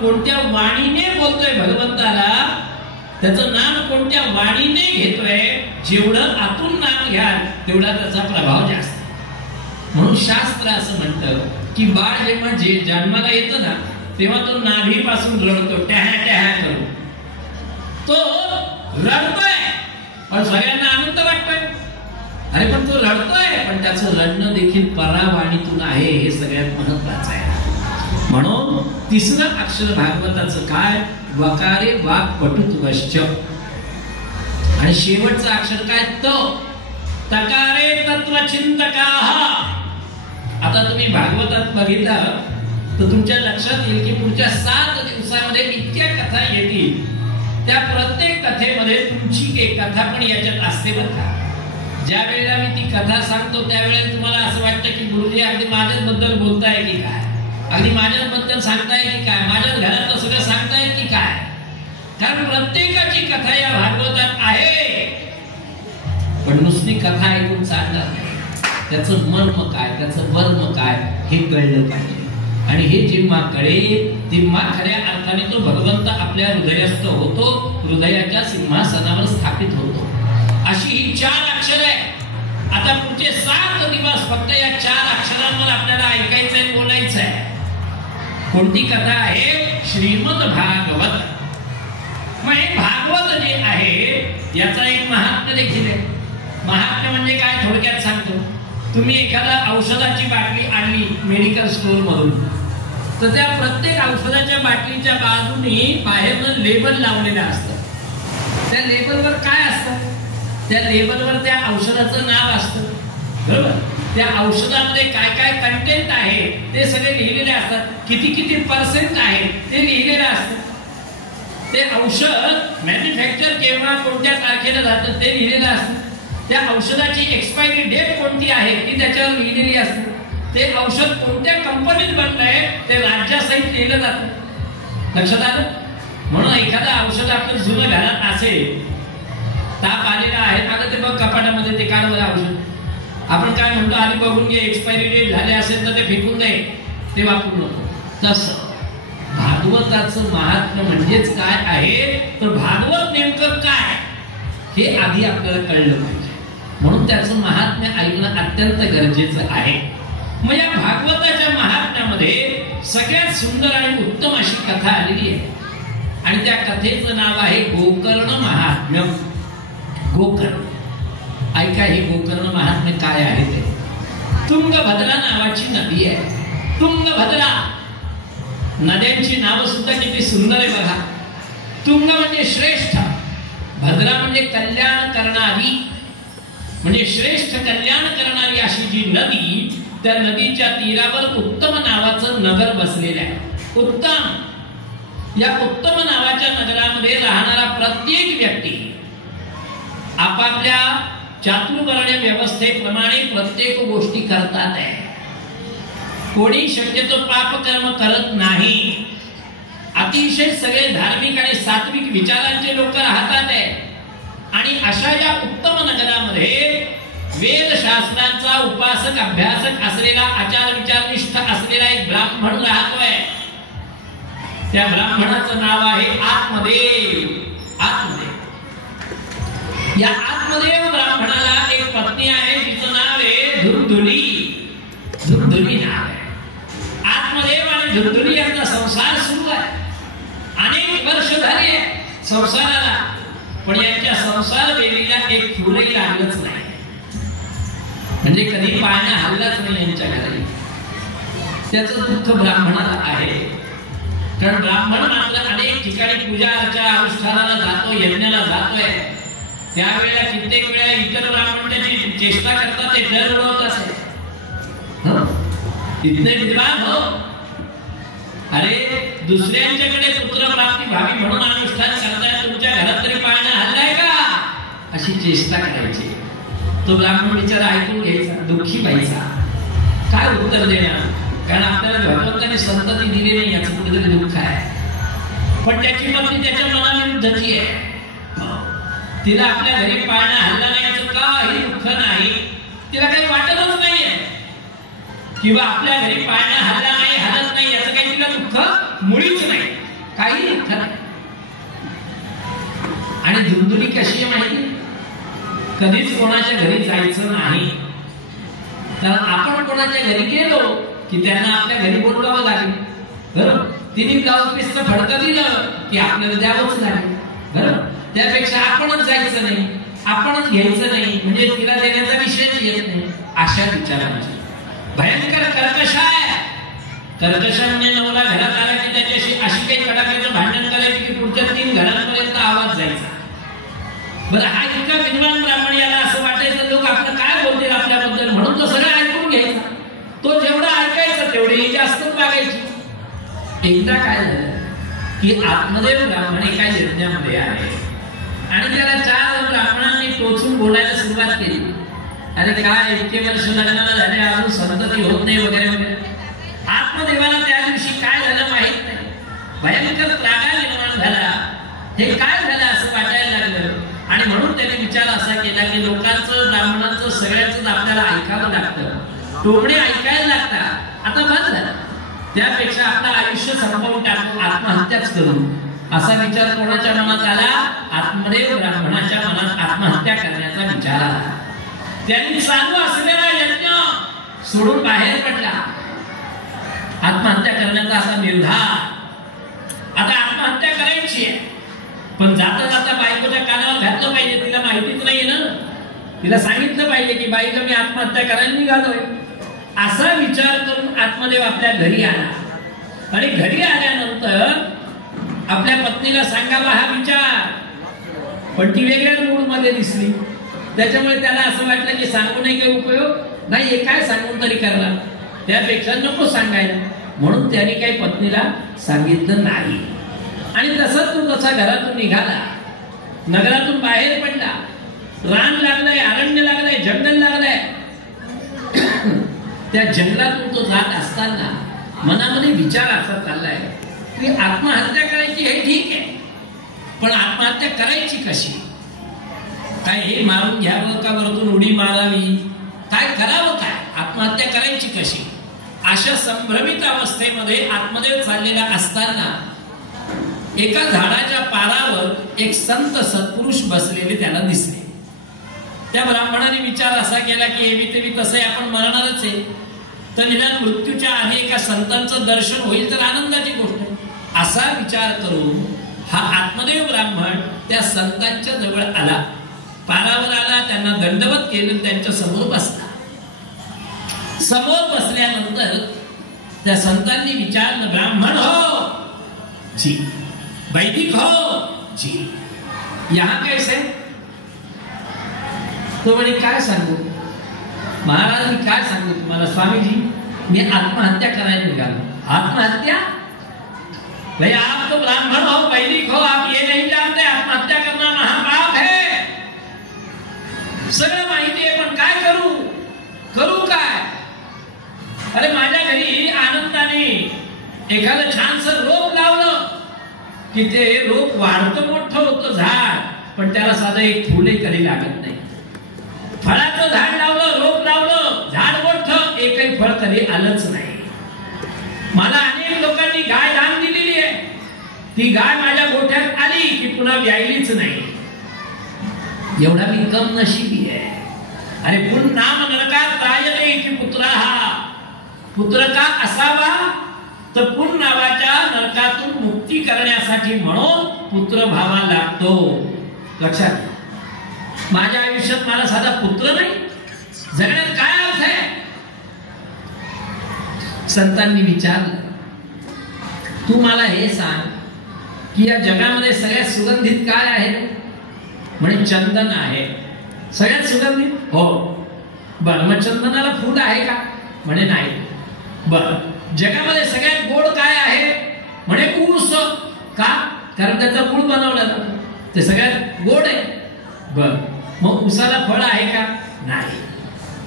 कोणत्या वाणीने बोलतोय भगवंताला, त्याचं नाम कोणत्या वाणीने घेतोय, जेवढं आतून नाम घ्या तेवढा त्याचा प्रभाव जास्त. म्हणून शास्त्र असं म्हणतं की बाळ जेव्हा जन्माला येतं ना तेव्हा तो नाभीपासून रडतो, टॅहा टॅहा करून तो रडतोय, पण सगळ्यांना आनंद वाटतोय. अरे पण तो रडतोय, पण त्याचं रडणं देखील परावाणीतून आहे, हे सगळ्यात महत्वाचं आहे. म्हणून तिसरं अक्षर भागवताचं काय, वकारे वाक् पटुत्वश्च, आणि शेवटचं अक्षर काय, त, तकारे तत्वचिंतकाः. आता तुम्ही भागवतात बघितलं तर तुमच्या लक्षात येईल की पुढच्या 7 दिवसामध्ये इतक्या कथा येतील, त्या प्रत्येक कथेमध्ये तुमची एक कथा पण याच्यात असते बरं का. ज्या वेळेला मी ती कथा सांगतो त्यावेळेला तुम्हाला असं वाटतं की गुरुजी अगदी माझ्याबद्दल बोलताय की काय, अगदी माझ्याबद्दल सांगताय की काय, माझ्याच घरातलं सगळं सांगताय की काय. कारण प्रत्येकाची कथा या भागवतात आहे, पण नुसती कथा ऐकून चालणार नाही. त्याचं मर्म काय, त्याचं वर्म काय हे कळलं पाहिजे. आणि हे जेव्हा कळेल तेव्हा खऱ्या अर्थाने तो भगवंत आपल्या हृदयस्थ होतो, हृदयाच्या सिंहासनावर स्थापित होतो. अशी ही 4 अक्षर आहे. आता पुढचे 7 दिवस फक्त या 4 अक्षरांवर आपल्याला ऐकायचंय, बोलायचंय. कोणती कथा आहे, श्रीमद भागवत. मग हे भागवत जे आहे याचा एक महात्म्य देखील आहे. महात्म्य म्हणजे काय, थोडक्यात सांगतो. तुम्ही एखादा औषधाची बाटली आणली मेडिकल स्टोर मधून, तर त्या प्रत्येक औषधाच्या बाटलीच्या बाजूने बाहेरनं लेबल लावलेलं असतं. त्या लेबलवर काय असतं, त्या लेबलवर त्या औषधाचं नाव असतं, बरोबर. त्या औषधामध्ये काय काय कंटेंट आहे ते सगळे लिहिलेले असतात, किती किती % आहे ते लिहिलेलं असतं. ते औषध मॅन्युफॅक्चर केव्हा कोणत्या तारखेला जातं ते लिहिलेलं असतं. त्या औषधाची एक्सपायरी डेट कोणती आहे ती त्याच्यावर लिहिलेली असते. ते औषध कोणत्या कंपनीत बनलंय ते राज्यासहित लिहिलं जातं. लक्षात आलं. म्हणून एखादा औषध आपलं जुनं घरात असेल, ताप आलेला आहे, आता ते बघ कपाटामध्ये, ते काढ बरं औषध. आपण काय म्हणतो, आधी बघून घे, एक्सपायरी डेट झाली असेल तर ते फेकून दे, ते वापरू नको. तसं भागवताचं महात्म्य म्हणजेच काय आहे, तर भागवत नेमकं काय हे आधी आपल्याला कळलं पाहिजे. म्हणून त्याचं महात्म्य ऐकणं अत्यंत गरजेचं आहे. मग या भागवताच्या महात्म्यामध्ये सगळ्यात सुंदर आणि उत्तम अशी कथा आलेली आहे, आणि त्या कथेचं नाव आहे गोकर्ण महात्म्य. गोकर्ण, ऐका हे गोकर्ण महात्म्य काय आहे ते. तुंगभद्रा नावाची नदी आहे. तुंगभद्रा, नद्यांची नावं सुद्धा किती सुंदर आहे बघा. तुंग म्हणजे श्रेष्ठ, भद्रा म्हणजे कल्याण करणारी, म्हणजे श्रेष्ठ कल्याण करणारी अशी जी नदी, त्या नदीच्या तीरावर उत्तम नावाचं नगर बसलेलं आहे. उत्तम, या उत्तम नावाच्या नगरामध्ये राहणारा प्रत्येक व्यक्ती आपापल्या चातुर्वर्ण व्यवस्थेप्रमाणे प्रत्येक गोष्टी करतात आहे. कोणी शक्यतो पाप कर्म करत नाही. अतिशय सगळे धार्मिक आणि सात्विक विचारांचे लोक राहतात आहे. आणि अशा या उत्तम नगरामध्ये वेदशास्त्रांचा उपासक अभ्यासक असलेला, आचार विचारनिष्ठ असलेला एक ब्राह्मण राहतोय. त्या ब्राह्मणाचं नाव आहे आत्मदेव. आत्मदेव, या आत्मदेव ब्राह्मणाला एक पत्नी आहे, तिचं नाव आहे धुरधुरी. धुरधुरी नाव आहे. आत्मदेव आणि धुरधुरी यांचा संसार सुरू आहे. अनेक वर्ष झाली आहे संसाराला, पण यांच्या संसार वेळीला एक फुलही लागलंच नाही. म्हणजे कधी पाळणा हल्लाच नाही यांच्या घरी. त्याचं दुःख ब्राह्मणाला आहे. कारण ब्राह्मण मात्र अनेक ठिकाणी पूजा अर्चा अनुष्ठानाला जातो, यज्ञाला जातोय. त्यावेळेला कित्येक वेळा इतर ब्राह्मण त्याची चेष्टा करतात, ते डर उडवत असते. इतने विद्वान हो, अरे दुसऱ्यांच्याकडे पुत्र प्राप्ती व्हावी म्हणून अनुष्ठान करताय, तुमच्या घरात तरी पाळणा हल्लाय का, अशी चेष्टा करायची. तो ब्राह्मण विचार ऐकून घ्यायचा, दुःखी व्हायचा, काय उत्तर देणार. कारण आपल्याला भगवंताने संतती दिली नाही याचं कुठेतरी दुःख आहे. पण त्याची पत्नी त्याच्या मनाविरुद्धची आहे. तिला आपल्या घरी पाळणा हल्ला नाही याचं काही दुःख नाही. तिला काही वाटतच नाहीये किंवा आपल्या घरी पाळणा हल्ला नाही, हलत नाही याचं काही तिला दुःख मुळीच नाही. काही आणि धुंदुली कशी आहे माहिती, कधीच कोणाच्या घरी जायचं नाही, कारण आपण कोणाच्या घरी गेलो की त्यांना आपल्या घरी बोलवावं लागेल, बरोबर. तिने ब्लाऊज पीसचं फडकं दिलं की आपल्याला द्यावंच लागेल, बरोबर. त्यापेक्षा आपणच जायचं नाही, आपणच घ्यायचं नाही, म्हणजे तिला देण्याचा विषयच येत नाही. अशा विचारांची भयंकर कर्कश आहे. कर्कश म्हणजे नवरा घरात आला की त्याच्याशी अशी काही कडाक्याचं भांडण करायची की पुढच्या 3 घरांपर्यंत आवाज जायचा. बरं, हा इतका विद्वान ब्राह्मण, याला असं वाटायचं लोक आपलं काय बोलतील आपल्याबद्दल, म्हणून तो सगळं ऐकून घ्यायचा. तो जेवढं ऐकायचं तेवढी जास्तच वागायची. एकदा काय झालं की आत्मदेव ब्राह्मण एका यज्ञामध्ये आहे आणि त्याला 4 ब्राह्मणांनी टोचून बोलायला सुरुवात केली. अरे काय इतके वर्ष लग्नाला झाले, अजून संतती होत नाही वगैरे वगैरे. आत्मदेवाला त्या दिवशी काय झालं माहित नाही, भयंकर त्रागा निर्माण झाला. हे काय झालं असं वाटायला लागलं आणि म्हणून त्याने विचार असा केला की लोकांचं, ब्राह्मणांचं, सगळ्यांच आपल्याला ऐकावं लागतं, टोपणे ऐकायला लागतात. आता बंद झालं, त्यापेक्षा आपलं आयुष्य संपवून टाकून आत्महत्याच करू, असा विचार कोणाच्या मनात आला? आत्मदेव ब्राह्मणाच्या मनात आत्महत्या करण्याचा विचार आला. त्यांनी चालू असलेला यज्ञ सोडून बाहेर पडला. आत्महत्या करण्याचा असा निर्धार. आता आत्महत्या करायची आहे, पण जाता जाता बायकोच्या कानावर घातलं पाहिजे. तिला माहितीच नाहीये ना, तिला सांगितलं पाहिजे की बाई मी आत्महत्या करायला निघालोय. असा विचार करून आत्मदेव आपल्या घरी आला आणि घरी आल्यानंतर आपल्या पत्नीला सांगावा हा विचार, पण ती वेगळ्याच मूड मध्ये दिसली. त्याच्यामुळे त्याला असं वाटलं की सांगू नाही काही उपयोग नाही, हे काय सांगून तरी करणार, त्यापेक्षा नको सांगायला. म्हणून त्याने काही पत्नीला सांगितलं नाही. आणि तसंच तो तसा घरातून निघाला, नगरातून बाहेर पडला. रान लागलंय, अरण्य लागलंय, जंगल लागलंय. त्या जंगलातून तो जात असताना मनामध्ये विचार असा चाललाय की आत्महत्या करायची हे ठीक आहे, पण आत्महत्या करायची कशी? काय हे मारून घ्यावं का वरतून उडी मारावी, काय करावं, काय आत्महत्या करायची कशी? अशा संभ्रमित अवस्थेमध्ये आत्मदेव चाललेला असताना एका झाडाच्या पारावर एक संत सत्पुरुष बसलेले त्याला दिसले. त्या ब्राह्मणाने विचार असा केला की एवी तेवी तसे आपण मरणारच आहे, तर निदान मृत्यूच्या आधी एका संतांचं दर्शन होईल तर आनंदाची गोष्ट आहे. असा विचार करून हा आत्मदेव ब्राह्मण त्या संतांच्या जवळ आला, पारावर आला, त्यांना दंडवत केलं, त्यांच्या समोर बसला. समोर बसल्यानंतर त्या संतांनी विचारलं, ब्राह्मण हो जी, वैदिक हो जी, यहाँ कैसे? तो म्हणे काय सांगू महाराज, मी काय सांगू तुम्हाला स्वामीजी, मी आत्महत्या करायला निघालो. आत्महत्या? भाई आप तो ब्राह्मण हो, वैदिक हो, आप ये नहीं जानते आत्महत्या करना महापाप है. सगळं माहिती आहे, पण काय करू, करू काय? अरे माझ्या घरी आनंदाने एखादं छानसं रोप लावलं की ते रोप वाढतं, मोठं होतं झाड, पण त्याला साधं एक फुले कधी लागत नाही. फळाचं झाड लावलं, रोप लावलं, झाड मोठं, एकही फळ कधी आलंच नाही. मला अनेक लोकांनी गाय दान दिलेली आहे, ती गाय माझ्या गोठ्यात आली की पुन्हा व्यायलीच नाही. एवढा मी कम नशिबी आहे. अरे पुन्हा नरकात रायते की पुत्रहा, पुत्र का असावा तर पुन नावाच्या नरकातून मुक्ती करण्यासाठी म्हणून पुत्र भावा लागतो. लक्षात, माझ्या आयुष्यात मला साधा पुत्र नाही, जगण्यात काय अर्थ आहे? संतांनी विचारलं, तू मला हे सांग की या जगामध्ये सगळ्यात सुगंधित काय आहे? म्हणे चंदन आहे. सगळ्यात सुगंधित? हो. बर, मग चंदनाला फूल आहे का? म्हणे नाही. बर, जगामध्ये सगळ्यात गोड काय आहे? म्हणे ऊस. का? कारण त्याचा गुळ बनवला जातो, ते सगळ्यात गोड आहे. बर, मग ऊसाला फळ आहे का? नाही.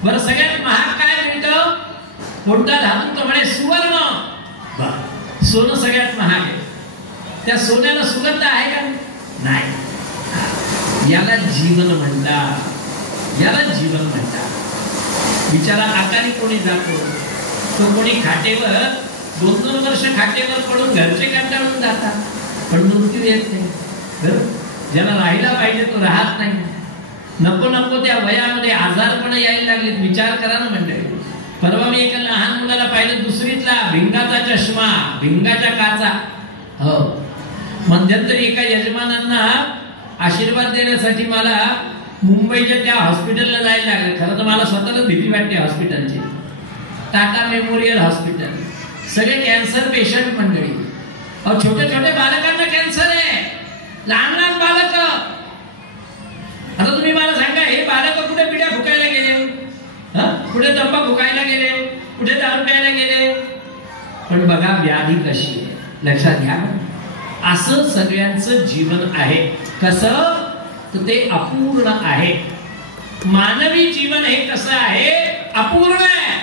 बर, सगळ्यात महाग काय मिळतं? कोणता धातू? तर म्हणे सुवर्ण. बर, सोनं सगळ्यात महाग आहे, त्या सोन्याला सुगंध आहे का? नाही. याला जीवन म्हणतात, याला जीवन म्हणतात. बिचारा आकारी कोणी जातो, तो कोणी खाटेवर 2-2 वर्ष खाटेवर पडून घरचे कंटाळून जातात. पण मृत्यू येत नाही. ज्याला राहायला पाहिजे तो राहत नाही. नको नको त्या वयामध्ये आजारपण यायला लागले. विचार करा ना मंडळी. परवा मी एका लहान मुलाला पाहिलं, दुसरीतला, भिंगाचा चष्मा, भिंगाच्या काचा. हो, मध्यंतरी एका यजमानांना आशीर्वाद देण्यासाठी मला मुंबईच्या त्या हॉस्पिटलला जायला लागलं. खरं तर मला स्वतःला भीती वाटते हॉस्पिटलची. टाटा मेमोरियल हॉस्पिटल, सगळे कॅन्सर पेशंट मंडळी. अहो, छोटे छोटे बालकांना कॅन्सर आहे, लहान लहान बालक. आता तुम्ही मला सांगा, हे बालक कुठे पिढ्या फुकायला गेले, कुठे तंबाखू फुकायला गेले, कुठे दारू प्यायला गेले. पण बघा व्याधी कशी आहे, लक्षात घ्या. असं सगळ्यांचं जीवन आहे. कसं तर ते अपूर्ण आहे. मानवी जीवन हे कसं आहे, अपूर्ण आहे.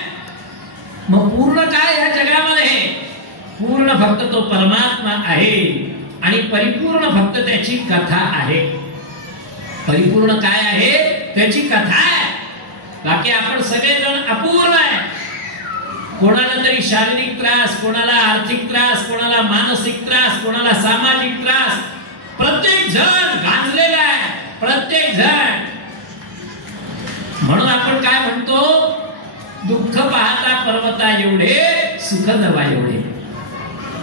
मग पूर्ण काय ह्या जगामध्ये? पूर्ण फक्त तो परमात्मा आहे आणि परिपूर्ण फक्त त्याची कथा आहे. परिपूर्ण काय आहे? त्याची कथा आहे. बाकी आपण सगळेजण अपूर्ण आहे. कोणाला तरी शारीरिक त्रास, कोणाला आर्थिक त्रास, कोणाला मानसिक त्रास, कोणाला सामाजिक त्रास. प्रत्येक जण गांजलेला आहे, प्रत्येक जण. म्हणून आपण काय म्हणतो, दुःख पाहता पर्वता एवढे, सुख नवा एवढे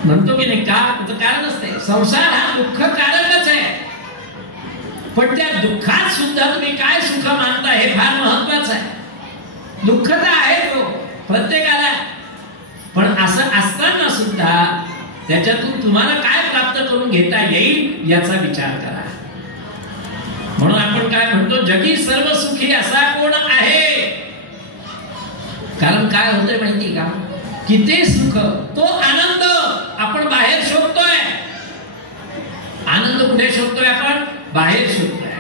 म्हणतो की नाही. का? त्याचं कारण असते. संसार हा दुःख कारणच आहे. पण त्या दुःखात सुद्धा तुम्ही काय सुख मानता हे फार महत्वाचं आहे. दुःख तर आहे तो प्रत्येकाला, पण असं असताना सुद्धा त्याच्यातून तुम्हाला काय प्राप्त करून घेता येईल याचा विचार करा. म्हणून आपण काय म्हणतो, जगी सर्व सुखी असा कोण आहे. कारण काय होतंय माहिती का, की ते सुख, तो आनंद आपण बाहेर शोधतोय. आनंद कुठे शोधतोय आपण? बाहेर शोधतोय.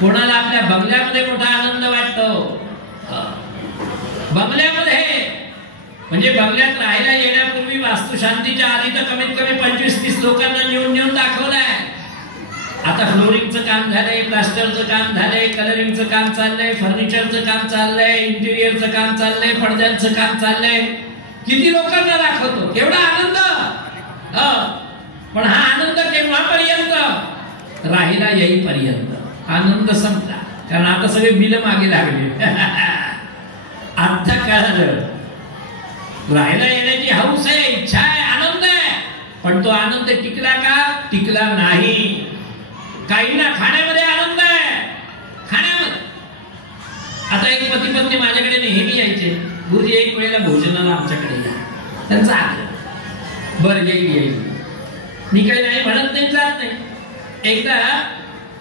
कोणाला आपल्या बंगल्यामध्ये मोठा आनंद वाटतो, बंगल्यामध्ये. म्हणजे बंगल्यात राहायला येण्यापूर्वी वास्तुशांतीच्या आधी तर कमीत कमी 25-30 लोकांना नेऊन दाखवलंय. आता फ्लोरिंगचं काम झालंय, प्लास्टरचं काम झालंय, कलरिंगचं काम चाललंय, फर्निचरचं काम चाललंय, इंटिरियरचं काम चाललंय, पडद्यांचं काम चाललंय. किती लोकांना दाखवतो, एवढा आनंद. पण हा आनंद केव्हापर्यंत? राहिला येईपर्यंत आनंद संपला. कारण आता सगळे बिल मागे लागले. आता कळालं, राहायला येण्याची हौस आहे, इच्छा आहे, आनंद आहे. पण तो आनंद टिकला का? टिकला नाही. काहींना खाण्यामध्ये आनंद आहे, खाण्यामध्ये. आता एक पती पत्नी माझ्याकडे नेहमी यायचे, गुरुजी एक वेळेला भोजनाला आमच्याकडे या. त्यांचा आग्रह, बरं येईल. मी काही नाही म्हणत नाही, जात नाही. एकदा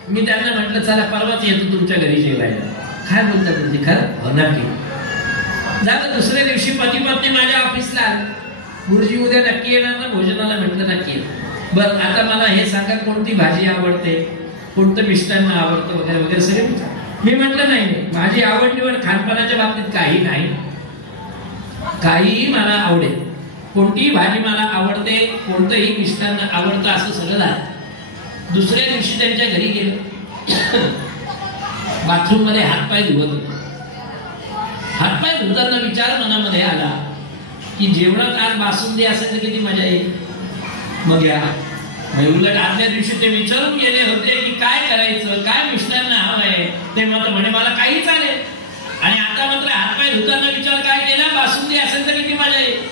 मी त्यांना म्हटलं, चला परवाच येतो तुमच्या घरी जेवायला. काय बोलतात तुमची? खरं? हो नक्की. झालं. दुसऱ्या दिवशी पती पत्नी माझ्या ऑफिसला आले. गुरुजी उद्या नक्की येणार ना भोजनाला? म्हटलं नक्की येणार. बरं, आता मला हे सांगा, कोणती भाजी आवडते, कोणतं मिष्टान्न आवडतं, वगैरे वगैरे सगळे विचार. मी म्हटलं नाही, माझी आवड निवड खानपानाच्या बाबतीत काही नाही. काहीही मला आवडेल, कोणतीही भाजी मला आवडते, कोणतंही मिष्टान्न आवडतं, असं सगळं झालं. दुसऱ्या दिवशी त्यांच्या घरी गेलो. बाथरूम मध्ये हातपाय धुवत होतो. हातपाय धुताना विचार मनामध्ये आला की जेवणात आज बासुंदी असेल तर किती मजा येईल. मग या उलट आदल्या दिवशी ते विचारून गेले होते की काय करायचं, काय मिष्टान्न हवंय. ते मात्र म्हणे मला काही चालेल. आणि आता मात्र हातपाय धुताना विचार काय केला, बासुंदी असेल तर किती मजा येईल.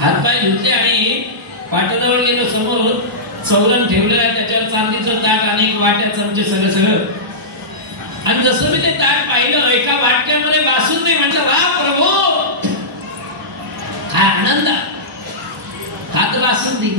हातपाय धुतले आणि पाटाजवळ गेलो. समोर चौरण ठेवलेलं आहे, त्याच्यावर चांदीचं ताट आणि वाट्या चमचे सगळं. आणि जसं मी ते ताट पाहिलं, एका वाटक्यामध्ये बासुंदी. म्हटलं वा प्रभू, हा आनंद, हात बासुंदी.